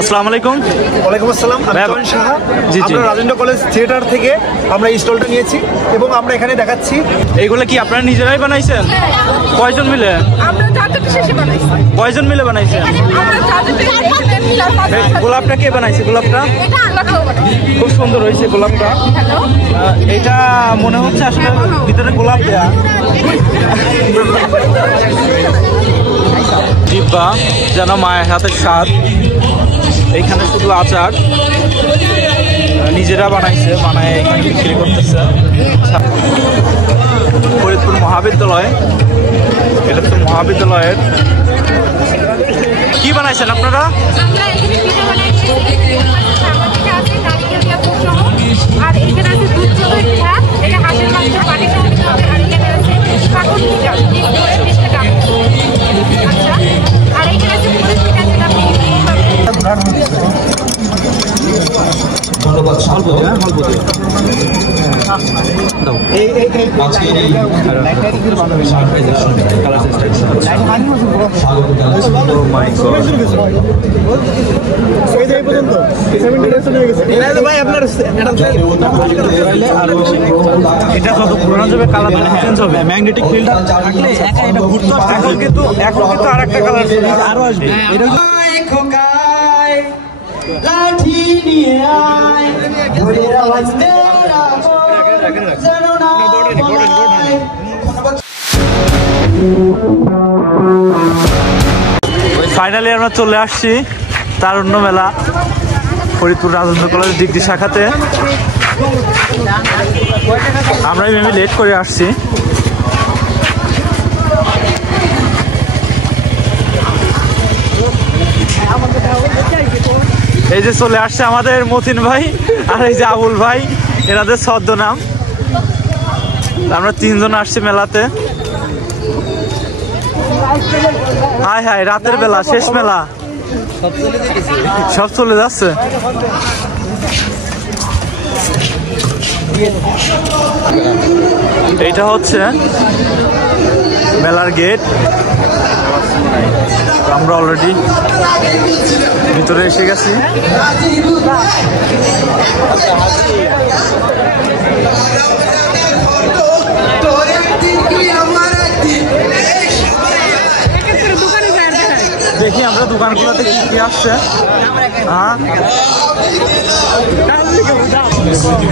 আসসালামু আলাইকুম। ওয়ালাইকুম আসসালাম। আমি জয়ন সাহা। আমরা রাজেন্দ্র কলেজ থিয়েটার থেকে আমরা এই স্টলটা নিয়েছি এবং আমরা এখানে দেখাচ্ছি। এইগুলো কি আপনারা নিজেরাই বানাইছেন? কয়জন মিলে? আমরা চারটা শেষে বানাইছি। কয়জন মিলে বানাইছেন? আমরা চারটা। গোলাপটা কে বানাইছে? গোলাপটা এটা আমরা বানাইছি। খুব সুন্দর হয়েছে গোলাপটা। হ্যালো, এটা মনে হচ্ছে আসলে ভিতরে গোলাপ দেয়া। জিব্বা যেন মায়ের হাতের স্বাদ। এইখানে শুধু আচার নিজেরা বানাইছে, বানায় এখানে বিক্রি করতেছে। ফরিদপুর মহাবিদ্যালয়, এটা তো মহাবিদ্যালয়ের। কি বানাইছেন আপনারা? আমরা এখানে পিঠা বানাইছি। সামনে আছে নারকেল দিয়া পুরসহ, আর এখানে আছে দুধ চড়ুই পিঠা, এটা হাঁসের মাংস পানি সহ দিতে হবে, আর এখানে আছে কাকন পিঠা, পিঠা কাপ। আচ্ছা, আর এখানে আছে পুরি পিঠা, যেটা আপনি ধন্যবাদ। স্বাগত এটা কত পুরোনো যাবে, কালার চেঞ্জ হবে। ম্যাগনেটিক ফিল্ডটা থাকলে এটা ঘুরতে এখন কিন্তু আরেকটা কালার আরো আসবে। লাঠি নিয়ে আয় ঘোড়ের আওয়াজ মেরা যেন না ভোলায়। ফাইনালি আমরা চলে আসছি তারুণ্য মেলা, ফরিদপুর রাজেন্দ্র কলেজ ডিগ্রি শাখাতে। আমরা মেবি লেট করে আসছি। এই যে চলে আসছে আমাদের মতিন ভাই আর এই যে আবুল ভাই, এনাদের ছদ্মনাম। আমরা তিনজন আসছি মেলাতে। হাই হাই, রাতের বেলা, শেষ মেলা, সব চলে যাচ্ছে। এইটা হচ্ছে মেলার গেট। আমরা অলরেডি ভিতরে এসে গেছি। দেখি আমরা দোকানগুলোতে কি কি আসছে।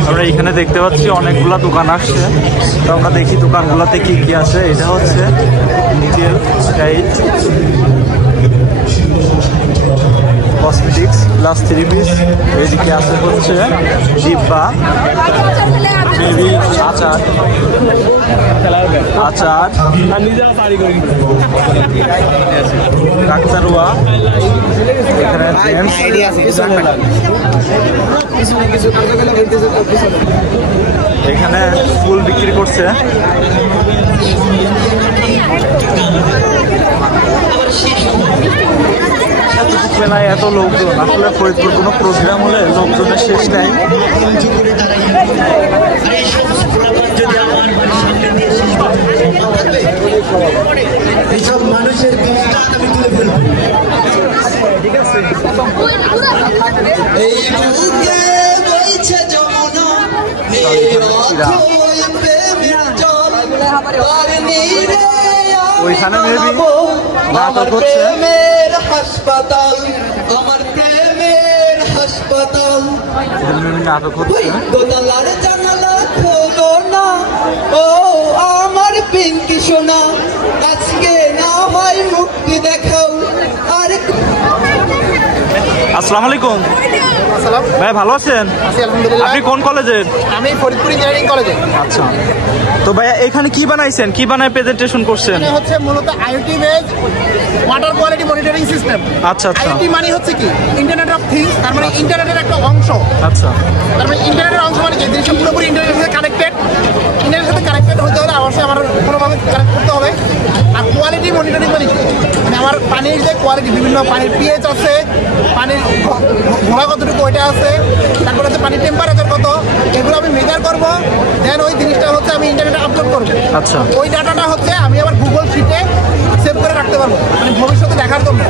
আমরা এখানে দেখতে পাচ্ছি অনেকগুলা দোকান আসছে, তো আমরা দেখি দোকানগুলোতে কি কি আছে। এটা হচ্ছে nickel style cosmetics plus 3 piece. এইদিকে আছে হচ্ছে জিব্বা, বেবি আচার, কাকতারুয়া, এখানে এখানে ফুল বিক্রি করছে। মেলায় এত লোকজন, আসলে ফরিদপুর কোনো প্রোগ্রাম হলে লোকজনের শেষ নাই। মানুষের ওইখানে মেবি নাটক হচ্ছে। হাসপাতাল, আমার প্রেমের হাসপাতাল, নাটক হচ্ছে। দোতলার জানালা খোলো না, ও আমার পিঙ্কি সোনা, আজকে না হয় মুক্তি দেখাও। আর আসসালামু আলাইকুম ভাই, ভালো আছেন? আপনি কোন কলেজের? আমি ফরিদপুর ইঞ্জিনিয়ারিং কলেজে। আচ্ছা, তো ভাইয়া এখানে কি বানাইছেন, কি বানায় প্রেজেন্টেশন করছেন? এটা হচ্ছে মূলত IoT base water quality monitoring system. আচ্ছা আচ্ছা। আইওটি মানে হচ্ছে কি ইন্টারনেট অফ থিংস, তার মানে ইন্টারনেটের একটা অংশ। আচ্ছা, তার মানে ইন্টারনেটের অংশ মানে কি, জিনিসটা পুরোপুরি ইন্টারনেটের সাথে কানেক্টেড। ইন্টারনেটের সাথে কানেক্টেড হতে হলে অবশ্যই আমার কোনোভাবে কানেক্ট করতে হবে। আর কোয়ালিটি মনিটরিং মানে কি, মানে আমার পানির যে কোয়ালিটি, বিভিন্ন পানির পিএইচ আছে, পানির ঘোড়া কতটুকু ওইটা আছে, তারপরে হচ্ছে পানির টেম্পারেচার কত, এগুলো আমি মেজার করবো। দেন ওই জিনিসটা হচ্ছে আমি ইন্টারনেটে আপলোড করবো। আচ্ছা, ওই ডাটাটা হচ্ছে আমি আবার গুগল শিটে সেভ করে রাখতে পারবো, মানে ভবিষ্যতে দেখার জন্য।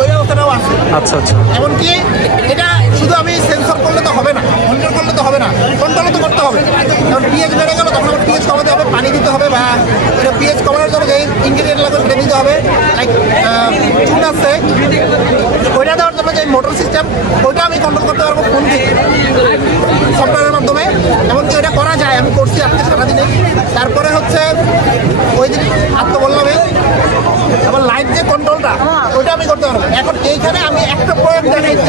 ওই ব্যবস্থাটাও আছে। আচ্ছা আচ্ছা। এমনকি এটা শুধু আমি সেন্সর করলে তো হবে না, মনিটর করলে তো হবে না, কন্ট্রোলও তো করতে হবে। কারণ পিএইচ বেড়ে গেল তখন আমার পিএইচ কমাতে হবে, পানি দিতে হবে, বা এটা পিএইচ কমানোর জন্য যে ইনগ্রিডিয়েন্ট লাগবে সেটা দিতে হবে। লাইক চুন আছে, ওইটা দেওয়ার জন্য যে মোটর সিস্টেম ওইটা আমি কন্ট্রোল করতে পারবো ফোন থেকে সফটওয়্যারের মাধ্যমে। এমনকি ওইটা করা যায়, আমি করছি আজকে সারাদিনে। তারপরে হচ্ছে ওই দিন আর তো বললাম আবার লাইট যে কন্ট্রোলটা ওইটা আমি করতে পারবো। এখন এইখানে আমি একটা প্রয়োগ দেখাইছি,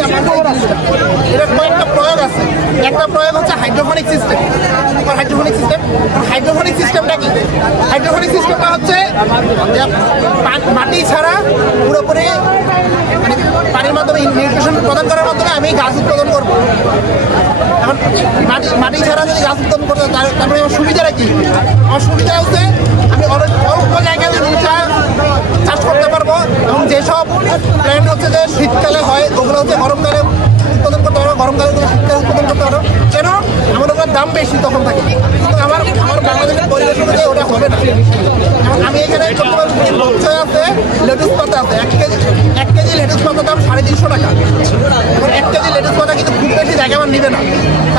এটা কয়েকটা প্রয়োগ আছে। একটা প্রয়োগ হচ্ছে hydroponic system. Hydroponic system, hydroponic সিস্টেমটা কি? হাইড্রোফোনিক সিস্টেমটা হচ্ছে যে মাটি ছাড়া পুরোপুরি মানে পানির মাধ্যমে নিউট্রিশন প্রদান করার মাধ্যমে আমি গাছ উৎপাদন করবো। এখন মাটি ছাড়া যদি গাছ উৎপাদন করতে তারপরে আমার সুবিধাটা কি? আমার সুবিধা হচ্ছে আমি অল্প জায়গায় জিনিসটা চাষ করতে পারবো, এবং যেসব প্ল্যান্ট হচ্ছে যে শীতকালে হয় ওগুলো হচ্ছে গরমকালে উৎপাদন করতে পারবো, গরমকালে শীতকালে উৎপাদন করতে পারবো। কেন? আমার ওগুলোর দাম বেশি তখন থাকে, কিন্তু আমার বাংলাদেশের পরিবেশ অনুযায়ী ওটা হবে না। আমি এখানে করতে পারবো মরচয় আছে, লেটুস পাতা আছে। 1 কেজি লেটুস পাতার দাম 350 টাকা। এখন 1 কেজি লেটুস পাতা কিন্তু খুব বেশি জায়গা আমার নিবে না,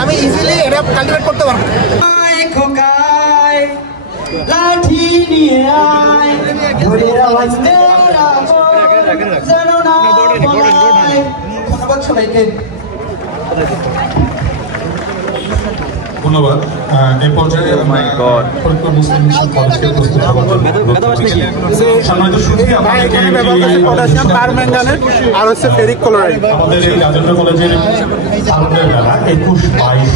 আমি ইজিলি এটা কালটিভেট করতে পারবো। লাঠি নিয়ে আয় ধরে আওয়াজ মেরা যেন না বলায়। ধন্যবাদ সবাইকে। ধন্যবাদ। এই পর্যায়ে ফরিদপুর মুসলিম মিশন কলেজকে প্রস্তুত পটাশিয়াম পারম্যাঙ্গানেট আর হচ্ছে ফেরিক ক্লোরাইড। আমাদের এই রাজেন্দ্র কলেজের আনন্দের বেলা 21-22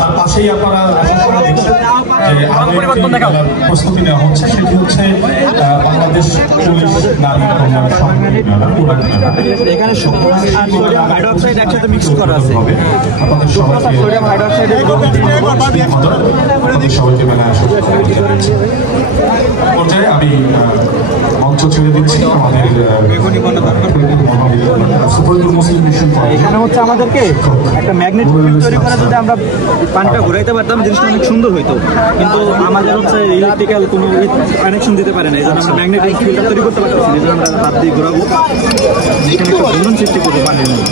তার পাশেই আপনারা প্রস্তুতি নেওয়া হচ্ছে, সেটি হচ্ছে বাংলাদেশ পুলিশ নারী কল্যাণ সংগঠনের মেলা, পুরান মেলা। এখানে সোডিয়াম আর সোডিয়াম হাইড্রোক্সাইড একসাথে মিক্স করা আছে। আপনাদের সবাইকে সোডিয়াম হাইড্রোক্সাইড সবাইকে মেলায় আসতে পর্যায়ে আমি মঞ্চ ছেড়ে দিচ্ছি আমাদের ফরিদপুর মুসলিম মিশন। এখানে হচ্ছে আমাদেরকে একটা ম্যাগনেট ফিল্ড তৈরি করে যদি আমরা পানিটা ঘুরাইতে পারতাম জিনিসটা অনেক সুন্দর হইতো, কিন্তু আমাদের হচ্ছে ইলেকট্রিক্যাল কোনো কানেকশন দিতে পারে না, এই জন্য আমরা ম্যাগনেটিক ফিল্ডটা তৈরি করতে পারতাম, এই জন্য আমরা হাত দিয়ে ঘোরাবো, এখানে একটা ঘূর্ণন সৃষ্টি করবো পানির মধ্যে।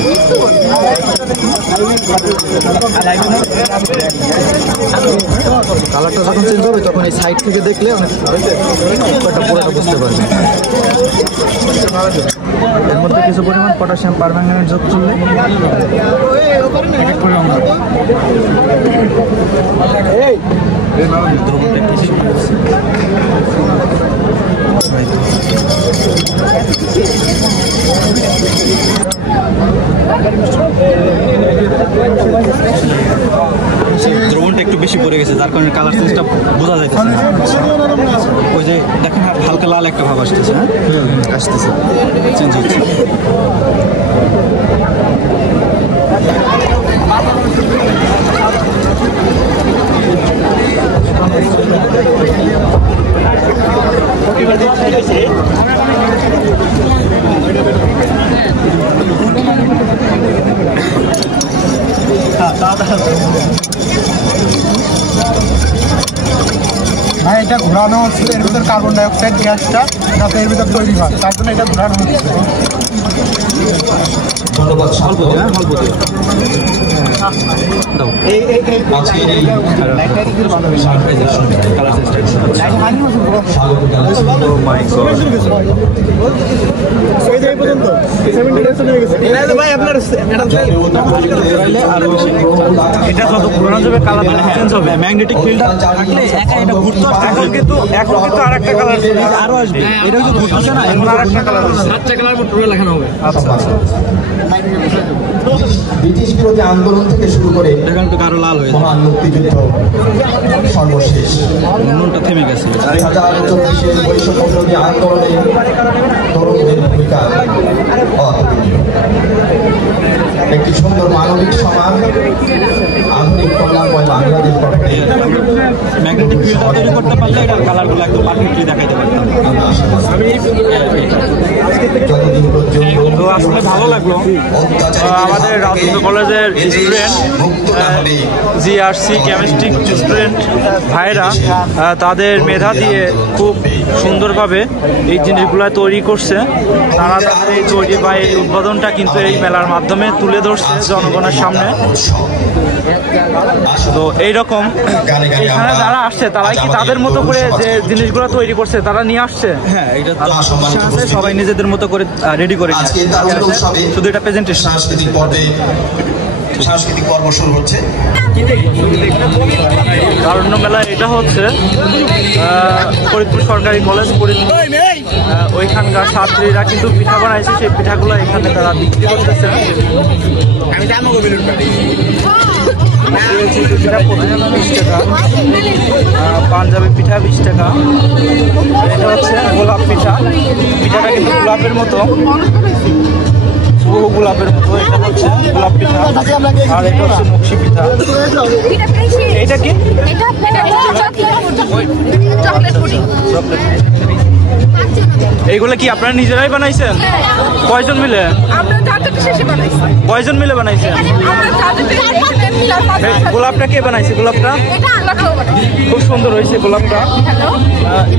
কালারটা যখন চেঞ্জ হবে তখন এই সাইড থেকে দেখলে অনেক পুরোটা বুঝতে পারবে। এর মধ্যে কিছু পরিমাণ পটাশিয়াম পারম্যাঙ্গানেট যোগ করলে দ্রবণটা একটু বেশি পড়ে গেছে, যার কারণে কালার চেঞ্জটা বোঝা যাইতেছে না। ওই যে দেখেন হালকা লাল একটা ভাব আসতেছে, হ্যাঁ আসতেছে, চেঞ্জ হচ্ছে। হ্যাঁ, এটা ঘোরানো হচ্ছে এর ভিতর কার্বন ডাইঅক্সাইড গ্যাসটা যাতে এর ভিতর তৈরি হয়, তার জন্য এটা ঘোরানো হচ্ছে। ধন্যবাদ। অল্প দিয়ে, হ্যাঁ অল্প দিয়ে দাও। আজকের এই এটা যত পুরানো যাবে কালার চেঞ্জ হবে, ম্যাগনেটিক ফিল্ডটা থাকলে একা এটা ঘুরতে এখন কিন্তু আর একটা কালার আরো আসবে, এটা কিন্তু ঘুরতেছে না, এখন আর একটা কালার আসবে, 7টা কালার পুরো লাগানো হবে। আচ্ছা আচ্ছা। ব্রিটিশ বিরোধী আন্দোলন থেকে শুরু করে এখন তো আরো লাল হয়ে মহান মুক্তিযুদ্ধ সর্বশেষ মনটা থেমে গেছে। 2024 বৈষম্য বিরোধী আন্দোলনে তরুণদের ভূমিকা অতুলনীয়। একটি সুন্দর মানবিক সমাজ, আধুনিক কল্যাণময় বাংলাদেশ গঠনে ম্যাগনেটিক ফিল্ডটা তৈরি করতে পারলে এটার কালারগুলো একদম পারফেক্টলি দেখাইতে পারতাম। যতদিন পর্যন্ত তো আসলে ভালো লাগলো। আমাদের রাজেন্দ্র কলেজের স্টুডেন্ট জিআরসি কেমিস্ট্রি স্টুডেন্ট ভাইরা তাদের মেধা দিয়ে খুব সুন্দরভাবে এই জিনিসগুলো তৈরি করছে। তারা তাদের এই তৈরি বা এই উদ্বোধনটা কিন্তু এই মেলার মাধ্যমে তুলে ধরছে জনগণের সামনে। তো এইরকম এখানে যারা আসছে তারাই কি তাদের মতো করে যে জিনিসগুলো তৈরি করছে তারা নিয়ে আসছে? হ্যাঁ, এটা সবাই নিজেদের মতো করে রেডি করে শুধু এটা প্রেজেন্টেশন। সাংস্কৃতিক পর্ব শুরু হচ্ছে। তারুণ্য মেলা এটা হচ্ছে ফরিদপুর সরকারি কলেজ ফরিদপুর। ওইখানকার ছাত্রীরা কিন্তু পিঠা বানাইছে, সেই পিঠাগুলো এখানে তারা বিক্রি করতেছে। পিঠা 20 টাকা, পাঞ্জাবি পিঠা 20 টাকা। এটা হচ্ছে গোলাপ পিঠা, পিঠাটা কিন্তু গোলাপের মতো, গোলাপের মতো। এটা হচ্ছে গোলাপ পিঠা আর এটা হচ্ছে নকশি পিঠা। এটা কি? এইগুলো কি আপনারা নিজেরাই বানাইছেন? কয়জন মিলে? কয়জন মিলে বানাইছেন? গোলাপটা কে বানাইছে? গোলাপটা খুব সুন্দর হয়েছে গোলাপটা।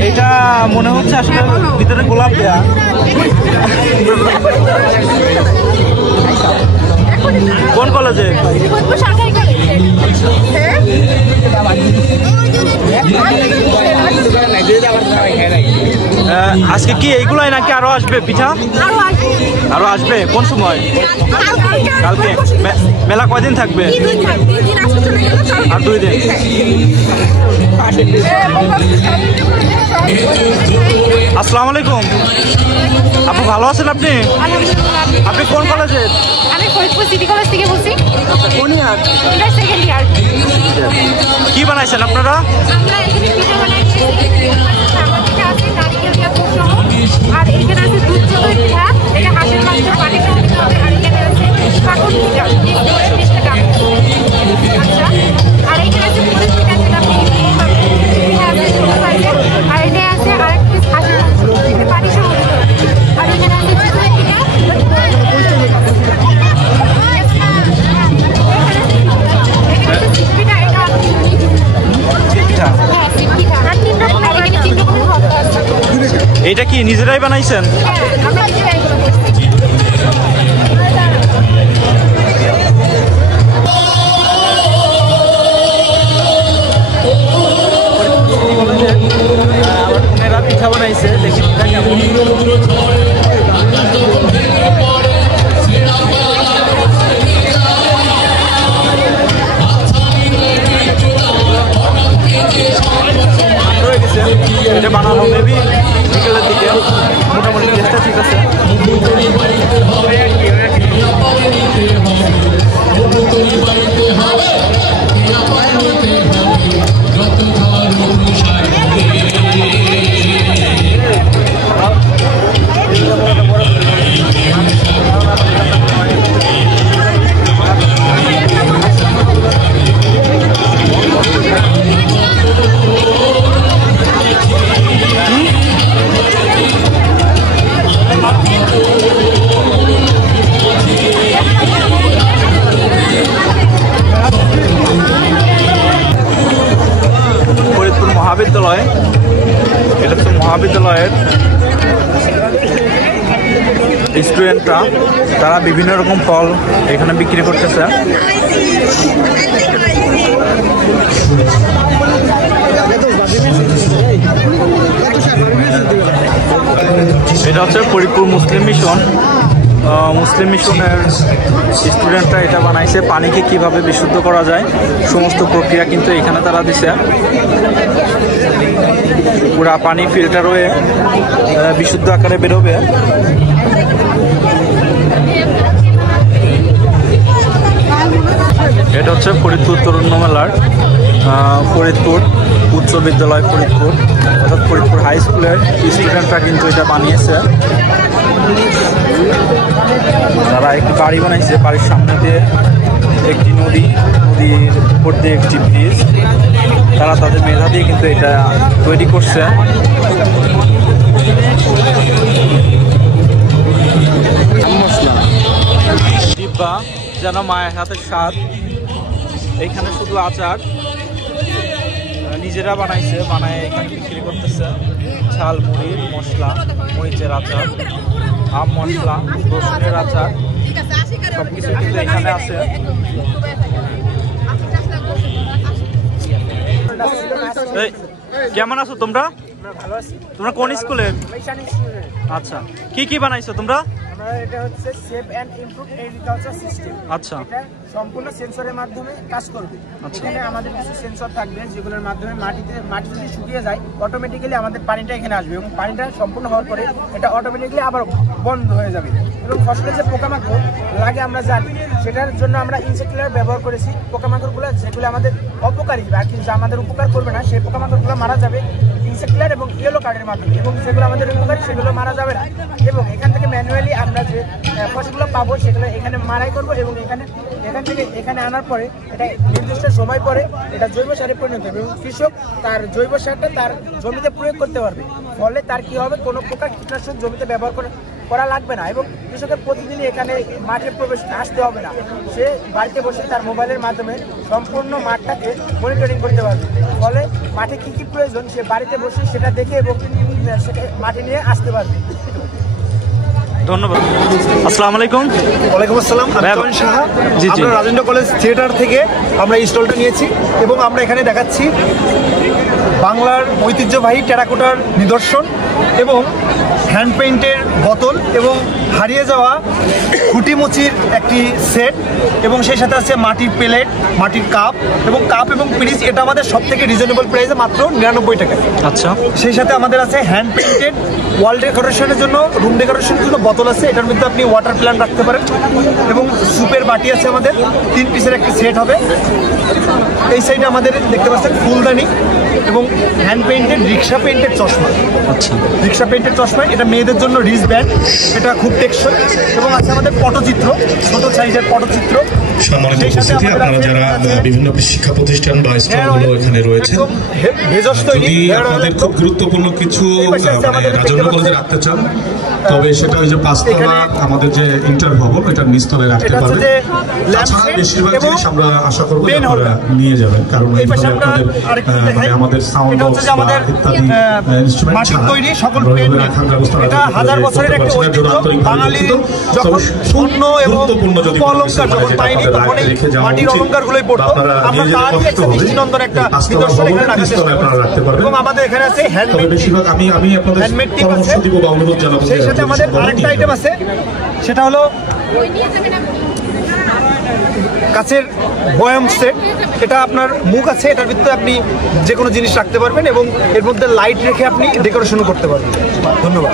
এটা মনে হচ্ছে আসলে ভিতরে গোলাপ দেয়া। কোন কলেজে? আজকে কি এইগুলাই নাকি আরো আসবে পিঠা? আরো আসবে। কোন সময়? কালকে। মেলা কয়দিন থাকবে? আর 2 দিন। আসসালামু আলাইকুম আপু, ভালো আছেন আপনি? আপনি কোন কলেজে? আমি ফরিদপুর সিটি কলেজ থেকে বলছি। কোন ইয়ার? এটা সেকেন্ড ইয়ার। কি বানাইছেন আপনারা? আমরা এখানে পিঠা বানাইছি, পিঠা আছে নারকেল দিয়া পুর সহ, আর এখানে আছে দুধ চোখের পিঠা, এটা হাঁসের মাংস পানি সহ দিতে হবে, আর এখানে আছে কাকন পিঠা 20 টাকা। আচ্ছা, আর এখানে আছে পুরি পিঠা, যেটা পিঠা আছে ছোট সাইজের, আর এটা আছে আরেক পিস হাঁসের মাংস, এটা পানি সহ দিতে হবে। আর এখানে আছে চুলের পিঠা, এটা কি নিজেরাই বানাইছেন? আমার পিঠা বানাইছে, দেখি পিঠা কেমন। এটা বানানো মেবি বিকেলের দিকে, মোটামুটি চেষ্টা ঠিক আছে। মহাবিদ্যালয়, এটা হচ্ছে মহাবিদ্যালয়ের স্টুডেন্টরা, তারা বিভিন্ন রকম ফল এখানে বিক্রি করতেছে। এটা হচ্ছে ফরিদপুর মুসলিম মিশন। মুসলিম মিশনের স্টুডেন্টরা এটা বানাইছে, পানিকে কিভাবে বিশুদ্ধ করা যায় সমস্ত প্রক্রিয়া কিন্তু এখানে তারা দিছে। পুরা পানি ফিল্টার হয়ে বিশুদ্ধ আকারে বেরোবে। এটা হচ্ছে ফরিদপুর তরুণ মেলার ফরিদপুর উচ্চ বিদ্যালয় ফরিদপুর, অর্থাৎ ফরিদপুর হাই স্কুলের স্টুডেন্টরা কিন্তু এটা বানিয়েছে। তারা একটি বাড়ি বানাইছে, বাড়ির সামনে দিয়ে একটি নদীর উপর দিয়ে একটি ব্রিজ। তারা তাদের মেধা দিয়ে কিন্তু এটা তৈরি করছে। যেন মায়ের হাতের স্বাদ। এইখানে শুধু আচার নিজেরা বানাইছে, বানায় এখানে বিক্রি করতেছে। ঝাল মুড়ির মশলা, মরিচের আচার, আম মশলা, রসুনের আচার, সবকিছু কিন্তু এখানে আছে। কেমন আছো তোমরা? তোমরা কোন স্কুলের? আচ্ছা, কি কি বানাইছো তোমরা? এটা হচ্ছে save and improve agriculture system. আচ্ছা, এটা সম্পূর্ণ সেন্সরের মাধ্যমে কাজ করবে। এখানে আমাদের কিছু সেন্সর থাকবে যেগুলোর মাধ্যমে মাটি যদি শুকিয়ে যায় অটোমেটিক্যালি আমাদের পানিটা এখানে আসবে এবং পানিটা সম্পূর্ণ হওয়ার পরে এটা অটোমেটিক্যালি আবার বন্ধ হয়ে যাবে। এবং ফসলের যে পোকামাকড় লাগে আমরা জানি, সেটার জন্য আমরা ইনসেক্টিসাইড ব্যবহার করেছি। পোকামাকড়গুলো যেগুলো আমাদের অপকারী বা যা আমাদের উপকার করবে না, সেই পোকামাকড়গুলো মারা যাবে ইনসেক্টিসাইড এবং ইয়েলো কার্ডের মাধ্যমে, এবং যেগুলো আমাদের উপকারী সেগুলো মারা যাবে না। এবং এখান থেকে ম্যানুয়ালি আমরা যে ফসলগুলো পাবো সেগুলো এখানে মারাই করবো এবং এখান থেকে এখানে আনার পরে এটা নির্দিষ্ট সময় পরে এটা জৈব সারে পরিণত হবে এবং কৃষক তার জৈব সারটা তার জমিতে প্রয়োগ করতে পারবে। ফলে তার কি হবে, কোনো প্রকার কীটনাশক জমিতে ব্যবহার করা লাগবে না এবং কৃষকের প্রতিদিনই এখানে মাঠে প্রবেশ আসতে হবে না। সে বাড়িতে বসে তার মোবাইলের মাধ্যমে সম্পূর্ণ মাঠটাকে মনিটরিং করতে পারবে। ফলে মাঠে কী কী প্রয়োজন সে বাড়িতে বসে সেটা দেখে এবং সেটা মাঠে নিয়ে আসতে পারবে। ধন্যবাদ। আসসালামু আলাইকুম। ওয়ালাইকুম আসসালাম। আমি তরুণ সাহা। আমরা রাজেন্দ্র কলেজ থিয়েটার থেকে আমরা এই স্টলটা নিয়েছি এবং আমরা এখানে দেখাচ্ছি বাংলার ঐতিহ্যবাহী টেরাকোটার নিদর্শন এবং হ্যান্ড পেইন্টের বোতল এবং হারিয়ে যাওয়া খুঁটিমুচির একটি সেট এবং সেই সাথে আছে মাটির প্লেট, মাটির কাপ এবং পিরিচ। এটা আমাদের সব থেকে রিজনেবল প্রাইসে মাত্র 99 টাকায়। আচ্ছা, সেই সাথে আমাদের আছে হ্যান্ড পেইন্টেড ওয়াল ডেকোরেশনের জন্য, রুম ডেকোরেশনের জন্য বোতল আছে। এটার মধ্যে আপনি ওয়াটার প্ল্যান্ট রাখতে পারেন এবং সুপের বাটি আছে আমাদের 3 পিসের একটি সেট হবে। এই সাইডে আমাদের দেখতে পাচ্ছেন ফুলদানি এবং হ্যান্ড পেইন্টেড রিক্সা পেইন্টেড চশমা। আচ্ছা, রিক্সা পেইন্টেড চশমা, এটা মেয়েদের জন্য রিস ব্যান্ড, এটা খুব টেকসই। এবং আছে আমাদের পটচিত্র, ছোট সাইজের পটচিত্র। সম্মানিত উপস্থিতি, আপনারা যারা বিভিন্ন শিক্ষা প্রতিষ্ঠান বা স্টলগুলো এখানে রয়েছেন, যদি আপনাদের খুব গুরুত্বপূর্ণ কিছু রাজেন্দ্র কলেজে রাখতে চান, তবে সেটা ওই যে 5 তলা আমাদের যে ইন্টার ভবন, এটার নিচতলায় রাখতে পারবেন। তাছাড়া বেশিরভাগ জিনিস আমরা আশা করবো আপনারা নিয়ে যাবেন, কারণ এইভাবে আপনাদের আমাদের সাউন্ড বক্স বা ইত্যাদি ইনস্ট্রুমেন্ট ছাড়া রাখার ব্যবস্থা এটা হাজার বছরের একটা ঐতিহ্য। বাঙালির যখন শূন্য এবং অলঙ্কার যখন পাইনি তখন এই মাটির অলঙ্কারগুলোই পড়তো। আমরা তারই একটা দৃষ্টিনন্দন একটা নিদর্শন এখানে রাখার চেষ্টা করি। এবং আমাদের এখানে আছে হ্যান্ডমেড টিপ আছে। সেই সাথে আমাদের আরেকটা আইটেম আছে, সেটা হলো কাচের বয়াম সেট। এটা আপনার মুখ আছে, এটার ভিতরে আপনি যে কোনো জিনিস রাখতে পারবেন এবং এর মধ্যে লাইট রেখে আপনি ডেকোরেশনও করতে পারবেন। ধন্যবাদ।